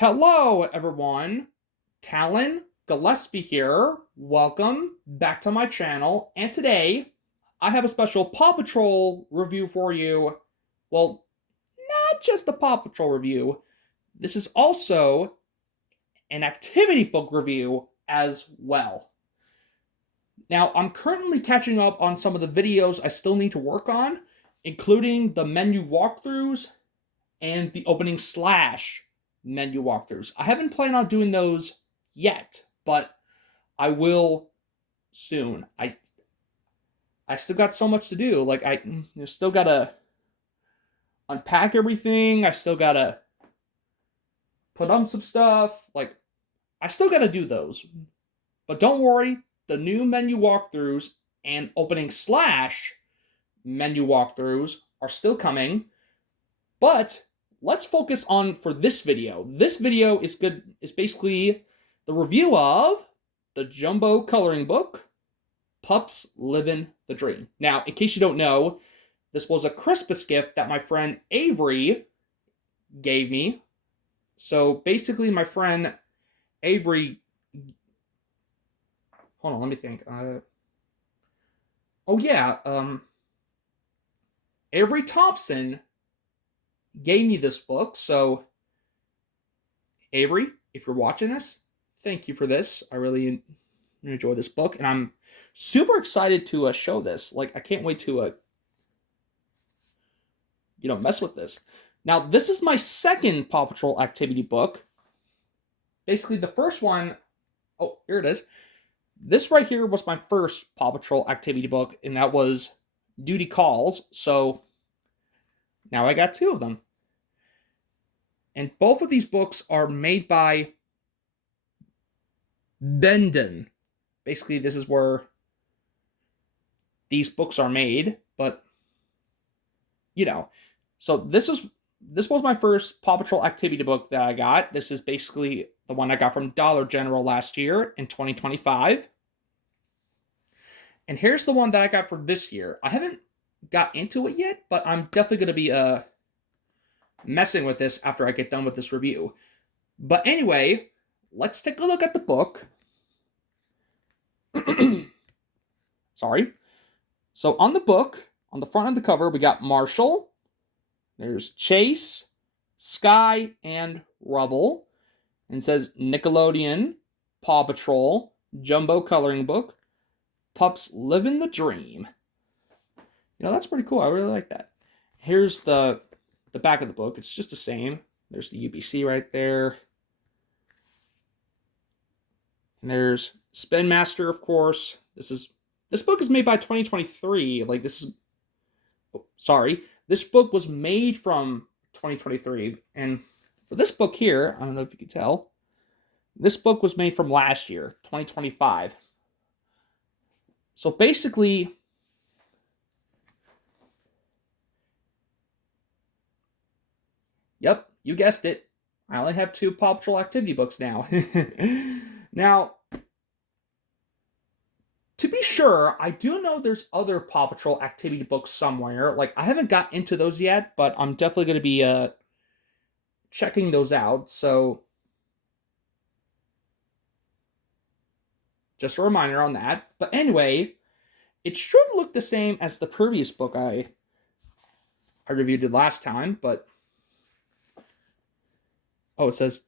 Hello, everyone. Talon Gillespie here. Welcome back to my channel. And today, I have a special Paw Patrol review for you. Well, not just a Paw Patrol review. This is also an activity book review as well. Now, I'm currently catching up on some of the videos I still need to work on, including the menu walkthroughs and the opening slash menu walkthroughs. I haven't planned on doing those yet, but I will soon. I still got so much to do. Like I still gotta unpack everything. I still gotta put on some stuff. Like I still gotta do those. But don't worry, the new menu walkthroughs and opening slash menu walkthroughs are still coming. But let's focus on for this video. This video is basically the review of the Jumbo coloring book, Pups Livin' the Dream. Now, in case you don't know, this was a Christmas gift that my friend Avery gave me. So basically, my friend Avery. Hold on, let me think. Avery Thompson gave me this book. So, Avery, if you're watching this, thank you for this. I really enjoy this book, and I'm super excited to show this. Like, I can't wait to, mess with this. Now, this is my second Paw Patrol activity book. Basically, the first one, oh, here it is. This right here was my first Paw Patrol activity book, and that was Duty Calls. So, now I got two of them. And both of these books are made by Bendon. Basically, this is where these books are made, but so this was my first Paw Patrol activity book that I got. This is basically the one I got from Dollar General last year in 2025. And here's the one that I got for this year. I haven't got into it yet, but I'm definitely going to be messing with this after I get done with this review. But anyway, let's take a look at the book. Sorry. So on the book, on the front of the cover, we got Marshall. There's Chase, Sky, and Rubble. And it says Nickelodeon, Paw Patrol, Jumbo coloring book, Pups Livin' the Dream. That's pretty cool. I really like that. Here's the back of the book. It's just the same. There's the UBC right there. And there's Spin Master, of course. This book is made by 2023. This book was made from 2023. And for this book here, I don't know if you can tell, this book was made from last year, 2025. So basically, yep, you guessed it. I only have two Paw Patrol activity books now. Now, to be sure, I do know there's other Paw Patrol activity books somewhere. Like, I haven't got into those yet, but I'm definitely going to be checking those out. So, just a reminder on that. But anyway, it should look the same as the previous book I reviewed it last time, but oh, it says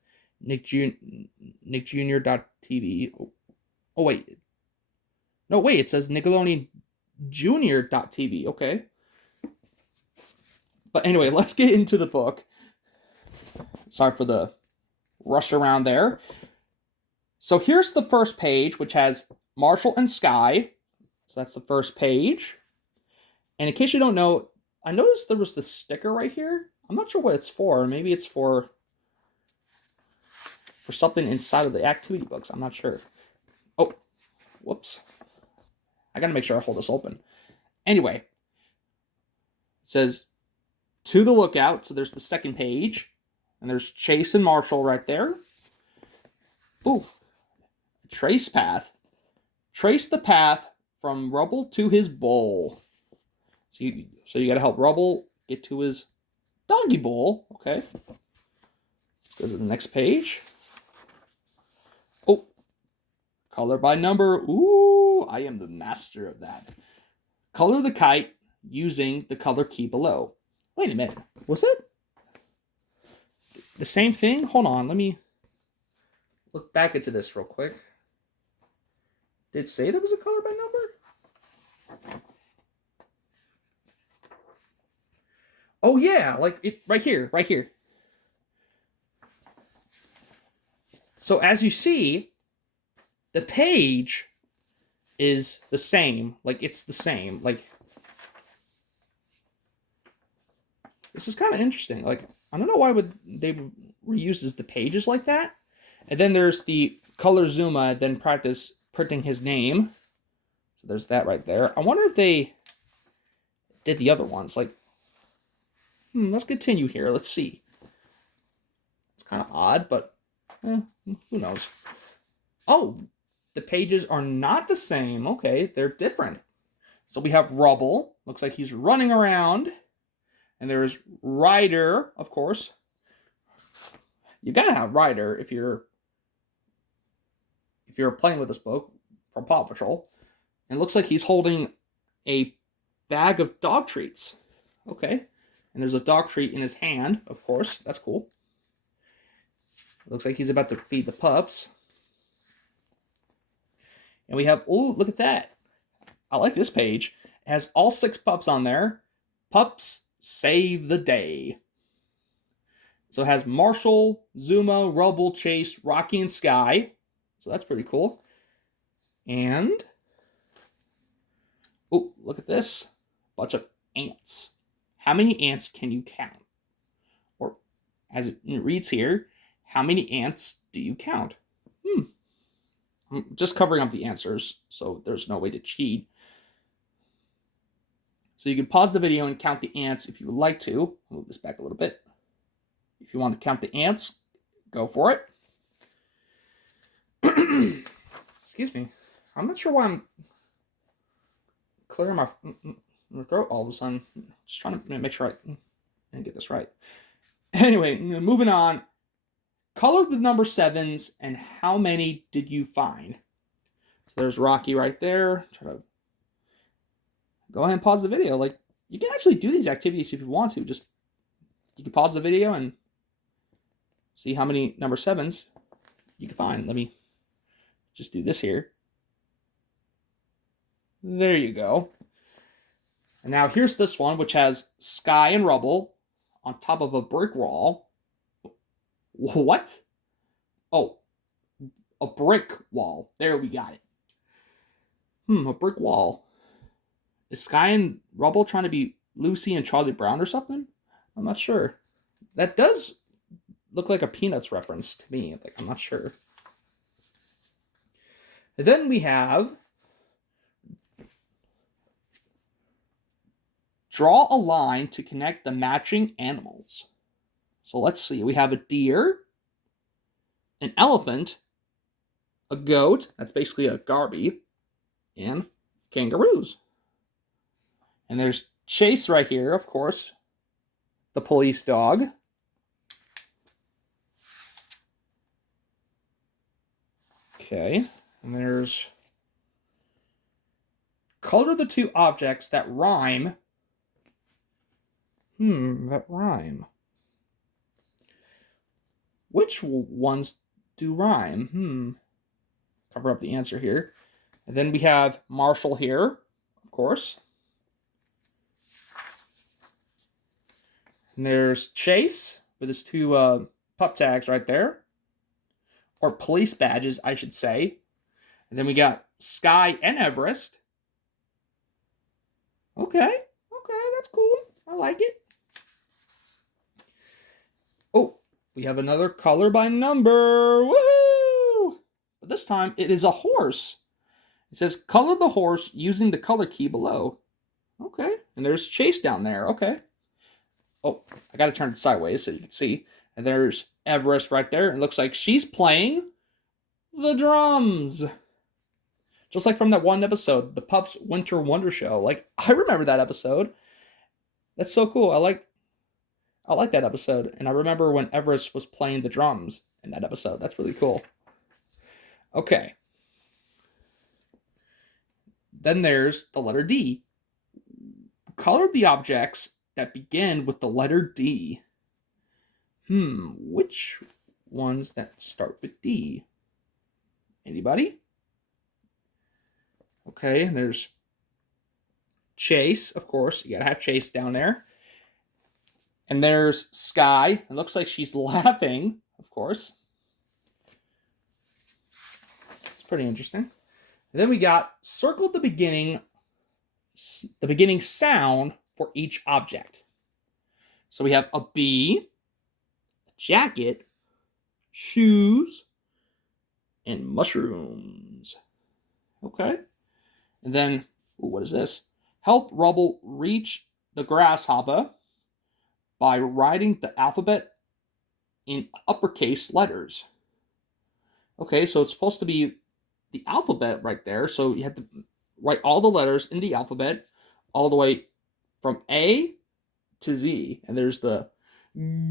nickjr.tv. Oh, wait. No, wait, it says Nickelodeon Junior.tv. Okay. But anyway, let's get into the book. Sorry for the rush around there. So here's the first page, which has Marshall and Sky. So that's the first page. And in case you don't know, I noticed there was this sticker right here. I'm not sure what it's for. Maybe it's for something inside of the activity books. I'm not sure. Oh, whoops. I gotta make sure I hold this open. Anyway, it says, to the lookout. So there's the second page. And there's Chase and Marshall right there. Ooh, trace path. Trace the path from Rubble to his bowl. So you gotta help Rubble get to his doggy bowl. Okay. Let's go to the next page. Oh, color by number. Ooh, I am the master of that. Color the kite using the color key below. Wait a minute. Was it the same thing? Hold on. Let me look back into this real quick. Did it say there was a color by number? Oh yeah, like it right here, right here. So as you see, the page is the same. Like it's the same. Like this is kind of interesting. Like I don't know why would they reuse the pages like that. And then there's the color Zuma, then practice printing his name. So there's that right there. I wonder if they did the other ones. Like, let's continue here. Let's see. It's kind of odd, but who knows? Oh, the pages are not the same. Okay, they're different. So we have Rubble. Looks like he's running around. And there's Ryder, of course. You gotta have Ryder if you're playing with this book from Paw Patrol. And it looks like he's holding a bag of dog treats. Okay. And there's a dog treat in his hand, of course. That's cool. It looks like he's about to feed the pups. And we have, oh, look at that. I like this page. It has all 6 pups on there. Pups save the day. So it has Marshall, Zuma, Rubble, Chase, Rocky, and Sky. So that's pretty cool. And, oh, look at this. Bunch of ants. How many ants can you count? Or, as it reads here, how many ants do you count? I'm just covering up the answers, so there's no way to cheat. So you can pause the video and count the ants if you would like to. I'll move this back a little bit. If you want to count the ants, go for it. Excuse me. I'm not sure why I'm clearing my throat all of a sudden. Just trying to make sure I get this right. Anyway, moving on. Color the number 7s and how many did you find? So there's Rocky right there. Try to go ahead and pause the video. Like, you can actually do these activities if you want to. Just, you can pause the video and see how many number 7s you can find. Let me just do this here. There you go. And now here's this one, which has Sky and Rubble on top of a brick wall. What? Oh, a brick wall. There, we got it. A brick wall. Is Sky and Rubble trying to be Lucy and Charlie Brown or something? I'm not sure. That does look like a Peanuts reference to me. Like, I'm not sure. And then we have draw a line to connect the matching animals. So let's see. We have a deer, an elephant, a goat, that's basically a Garby, and kangaroos. And there's Chase right here, of course, the police dog. Okay, and there's color the 2 objects that rhyme. That rhyme. Which ones do rhyme? Cover up the answer here. And then we have Marshall here, of course. And there's Chase with his 2 pup tags right there. Or police badges, I should say. And then we got Sky and Everest. Okay, that's cool. I like it. Oh, we have another color by number. Woohoo! But this time it is a horse. It says color the horse using the color key below. Okay, and there's Chase down there. Okay. Oh, I got to turn it sideways so you can see. And there's Everest right there. It looks like she's playing the drums. Just like from that one episode, the Pups Winter Wonder Show. Like, I remember that episode. That's so cool. I like I like that episode, and I remember when Everest was playing the drums in that episode. That's really cool. Okay. Then there's the letter D. Color the objects that begin with the letter D. Which ones that start with D? Anybody? Okay, and there's Chase, of course. You gotta have Chase down there. And there's Sky. It looks like she's laughing, of course. It's pretty interesting. And then we got circle the beginning sound for each object. So we have a bee, a jacket, shoes, and mushrooms. Okay. And then, what is this? Help Rubble reach the grasshopper by writing the alphabet in uppercase letters. Okay, so it's supposed to be the alphabet right there. So you have to write all the letters in the alphabet all the way from A to Z. And there's the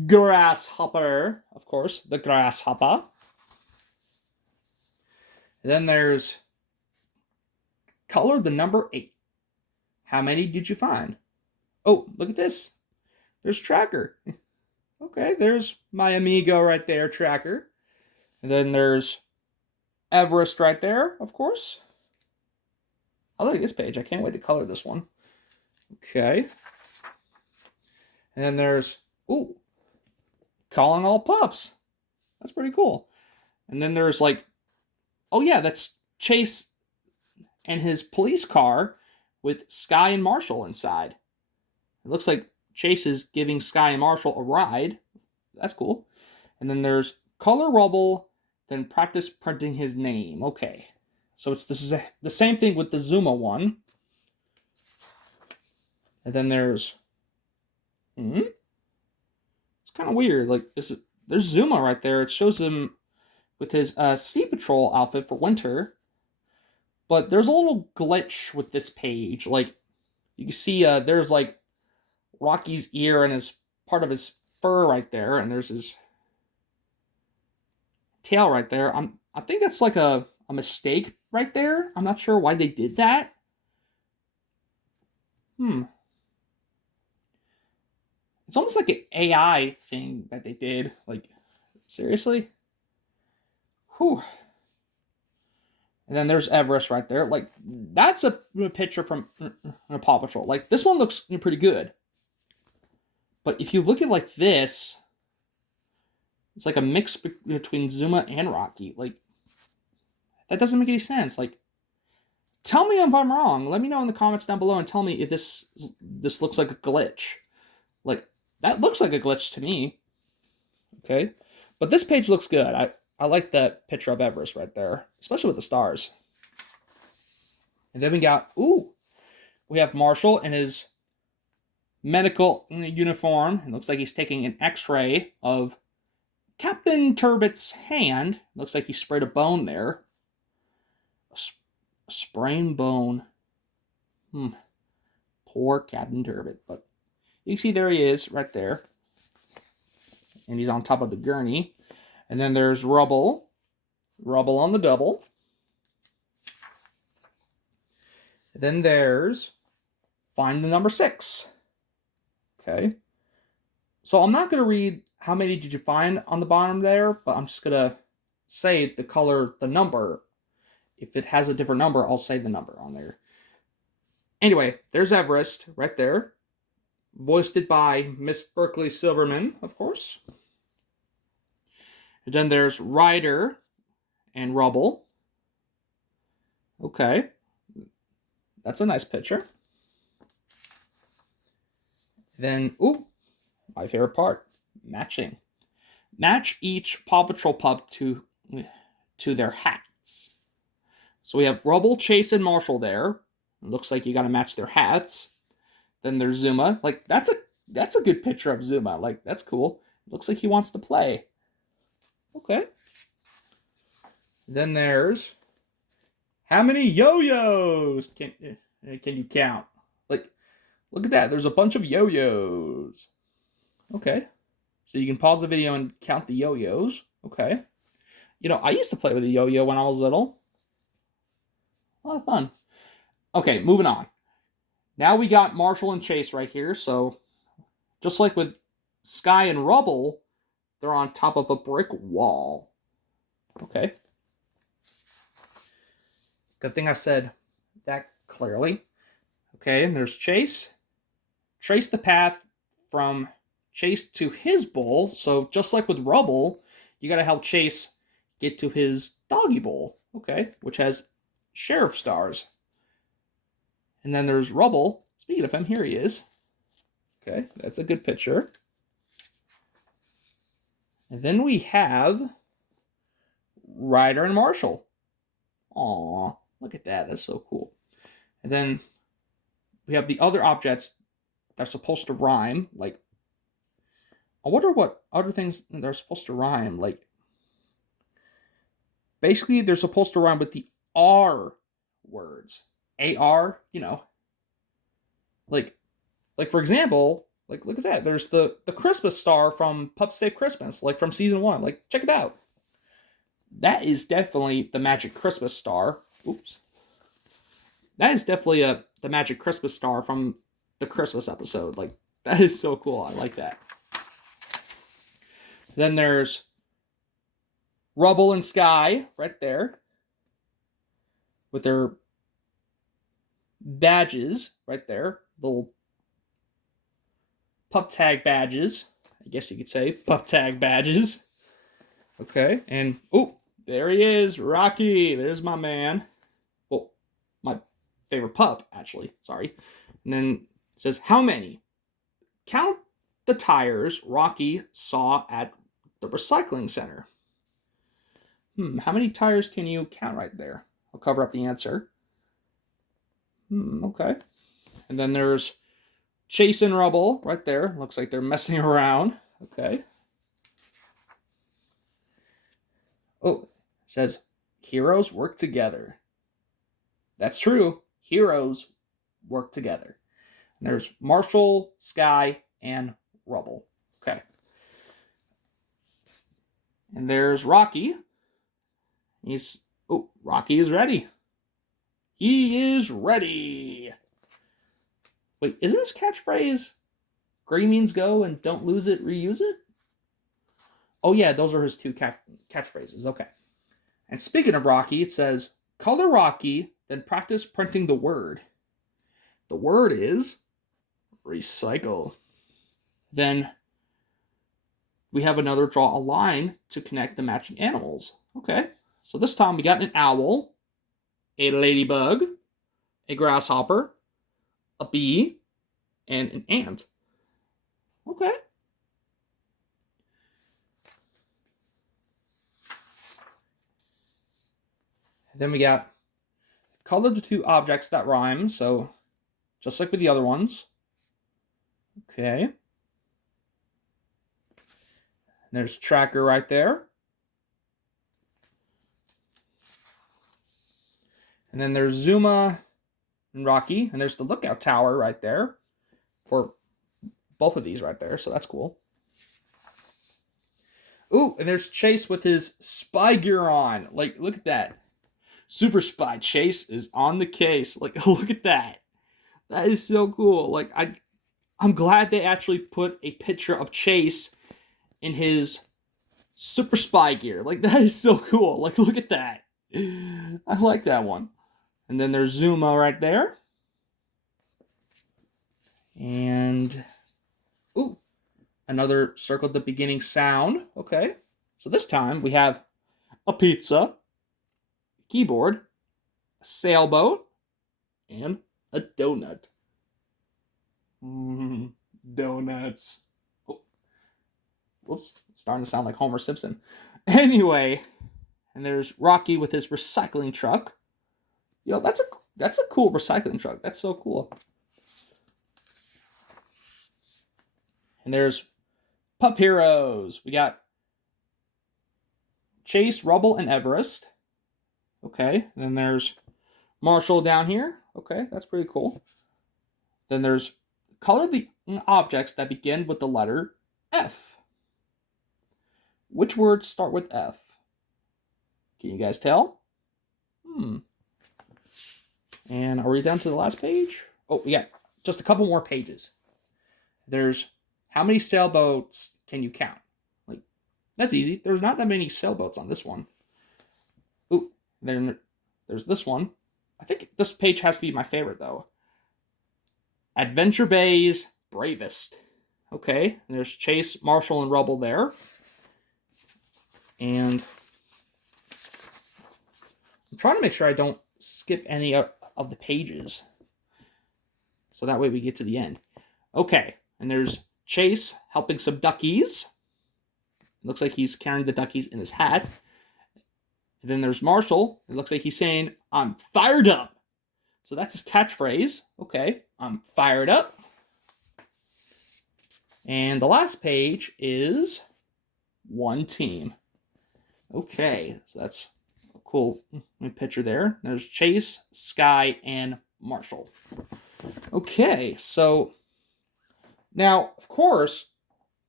grasshopper, of course, the grasshopper. And then there's color the number 8. How many did you find? Oh, look at this. There's Tracker. Okay, there's my amigo right there, Tracker. And then there's Everest right there, of course. I like this page. I can't wait to color this one. Okay. And then there's, calling all pups. That's pretty cool. And then there's like, oh yeah, that's Chase and his police car with Sky and Marshall inside. It looks like Chase is giving Sky and Marshall a ride. That's cool. And then there's color Rubble, then practice printing his name. Okay. So this is the same thing with the Zuma one. And then there's it's kind of weird. Like there's Zuma right there. It shows him with his Sea Patrol outfit for winter. But there's a little glitch with this page. Like you can see there's like Rocky's ear and his part of his fur right there, and there's his tail right there. I think that's like a mistake right there. I'm not sure why they did that. It's almost like an AI thing that they did. Like, seriously? Whew. And then there's Everest right there. Like, that's a picture from Paw Patrol. Like, this one looks pretty good. But if you look at like this, it's like a mix between Zuma and Rocky. Like, that doesn't make any sense. Like, tell me if I'm wrong. Let me know in the comments down below and tell me if this looks like a glitch. Like, that looks like a glitch to me. Okay? But this page looks good. I like that picture of Everest right there, especially with the stars. And then we got, we have Marshall in his medical uniform. It looks like he's taking an x-ray of Captain Turbot's hand. Looks like he sprayed a bone there. A sprained bone. Poor Captain Turbot. But you can see there he is right there. And he's on top of the gurney. And then there's Rubble. Rubble on the double. And then there's find the number 6. Okay. So I'm not going to read how many did you find on the bottom there, but I'm just going to say the color, the number. If it has a different number, I'll say the number on there. Anyway, there's Everest right there. Voiced by Miss Berkeley Silverman, of course. And then there's Ryder and Rubble. Okay. That's a nice picture. Then, my favorite part, matching. Match each Paw Patrol pup to their hats. So we have Rubble, Chase, and Marshall there. It looks like you got to match their hats. Then there's Zuma. Like, that's a good picture of Zuma. Like, that's cool. Looks like he wants to play. Okay. Then there's how many yo-yos can you count? Like, look at that. There's a bunch of yo-yos. Okay. So you can pause the video and count the yo-yos. Okay. You know, I used to play with a yo-yo when I was little. A lot of fun. Okay, moving on. Now we got Marshall and Chase right here. So just like with Sky and Rubble, they're on top of a brick wall. Okay. Good thing I said that clearly. Okay, and there's Chase. Trace the path from Chase to his bowl. So just like with Rubble, you got to help Chase get to his doggy bowl. Okay, which has sheriff stars. And then there's Rubble. Speaking of him, here he is. Okay, that's a good picture. And then we have Ryder and Marshall. Aw, look at that. That's so cool. And then we have the other objects that are supposed to rhyme. Like, I wonder what other things they're supposed to rhyme. Like, basically, they're supposed to rhyme with the R words. A-R, you know. Like for example, like look at that. There's the Christmas star from Pups Save Christmas, like from season 1. Like, check it out. That is definitely the magic Christmas star. Oops. That is definitely the magic Christmas star from the Christmas episode. Like, that is so cool. I like that. Then there's Rubble and Sky right there with their badges right there. Little pup tag badges. I guess you could say pup tag badges. Okay, and oh, there he is, Rocky. There's my man. Well, my favorite pup, actually. Sorry. And then it says, how many? Count the tires Rocky saw at the recycling center. How many tires can you count right there? I'll cover up the answer. Okay. And then there's Chase and Rubble right there. Looks like they're messing around. Okay. Oh, it says, heroes work together. That's true. Heroes work together. And there's Marshall, Sky, and Rubble. Okay. And there's Rocky. Rocky is ready. He is ready. Wait, isn't his catchphrase gray means go and don't lose it, reuse it? Oh yeah, those are his two catchphrases. Okay. And speaking of Rocky, it says, color Rocky, then practice printing the word. The word is recycle. Then we have another draw a line to connect the matching animals. Okay. So this time we got an owl, a ladybug, a grasshopper, a bee, and an ant. Okay. Then we got color the two objects that rhyme, so just like with the other ones. Okay. And there's Tracker right there. And then there's Zuma and Rocky. And there's the lookout tower right there for both of these right there. So that's cool. Ooh, and there's Chase with his spy gear on. Like, look at that. Super Spy Chase is on the case. Like, look at that. That is so cool. Like, I'm glad they actually put a picture of Chase in his Super Spy gear. Like, that is so cool. Like, look at that. I like that one. And then there's Zuma right there. And, ooh, another circle at the beginning sound. Okay. So this time we have a pizza, keyboard, a sailboat, and a donut. Donuts. Oh. Whoops. It's starting to sound like Homer Simpson. Anyway, and there's Rocky with his recycling truck. Yo, that's a cool recycling truck. That's so cool. And there's Pup Heroes. We got Chase, Rubble, and Everest. Okay. And then there's Marshall down here. Okay, that's pretty cool. Then there's color the objects that begin with the letter F. Which words start with F? Can you guys tell? And are we down to the last page? Oh, yeah, just a couple more pages. There's how many sailboats can you count? Like, that's easy. There's not that many sailboats on this one. Ooh, then there's this one. I think this page has to be my favorite, though. Adventure Bay's Bravest. Okay, and there's Chase, Marshall, and Rubble there. And I'm trying to make sure I don't skip any of the pages, so that way we get to the end. Okay, and there's Chase helping some duckies. It looks like he's carrying the duckies in his hat. And then there's Marshall. It looks like he's saying, "I'm fired up." So that's his catchphrase. Okay, I'm fired up. And the last page is one team. Okay, so that's a cool picture there. There's Chase, Sky, and Marshall. Okay, so now, of course,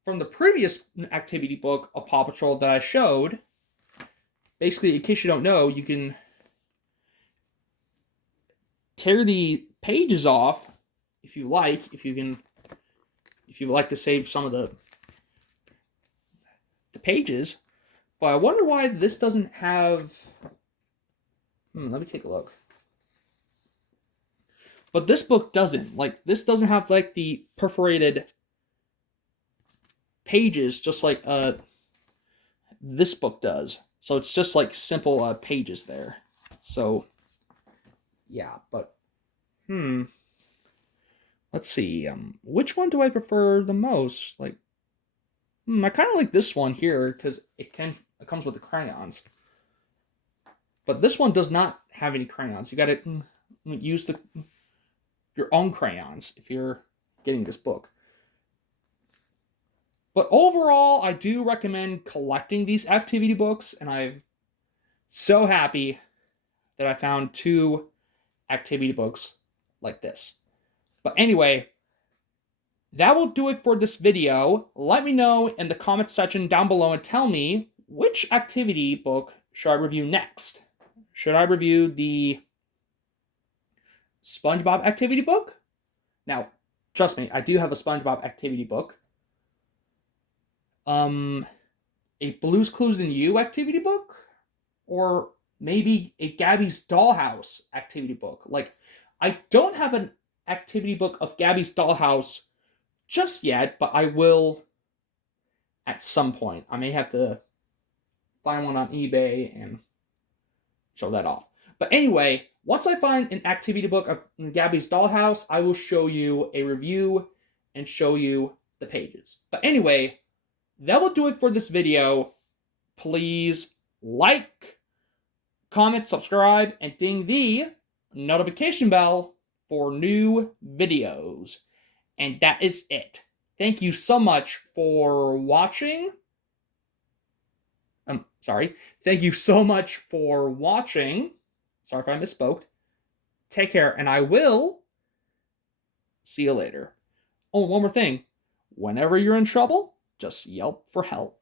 from the previous activity book of Paw Patrol that I showed, basically, in case you don't know, you can tear the pages off if you like, if you would like to save some of the pages. But I wonder why this doesn't have... let me take a look. But this book doesn't. Like, this doesn't have, like, the perforated pages, just like this book does. So it's just, like, simple pages there. So, yeah, but... Let's see. Which one do I prefer the most? Like, I kind of like this one here, because it comes with the crayons. But this one does not have any crayons. You got to use your own crayons if you're getting this book. But overall, I do recommend collecting these activity books, and I'm so happy that I found 2 activity books like this. But anyway, that will do it for this video. Let me know in the comments section down below and tell me, which activity book should I review next? Should I review the SpongeBob activity book? Now, trust me, I do have a SpongeBob activity book. A Blue's Clues and You activity book? Or maybe a Gabby's Dollhouse activity book. Like, I don't have an activity book of Gabby's Dollhouse just yet, but I will at some point. I may have to find one on eBay and show that off. But anyway, once I find an activity book of Gabby's Dollhouse, I will show you a review and show you the pages. But anyway, that will do it for this video. Please like, comment, subscribe, and ding the notification bell for new videos. And that is it. Thank you so much for watching. Thank you so much for watching. Sorry if I misspoke. Take care, and I will see you later. Oh, one more thing. Whenever you're in trouble, just yelp for help.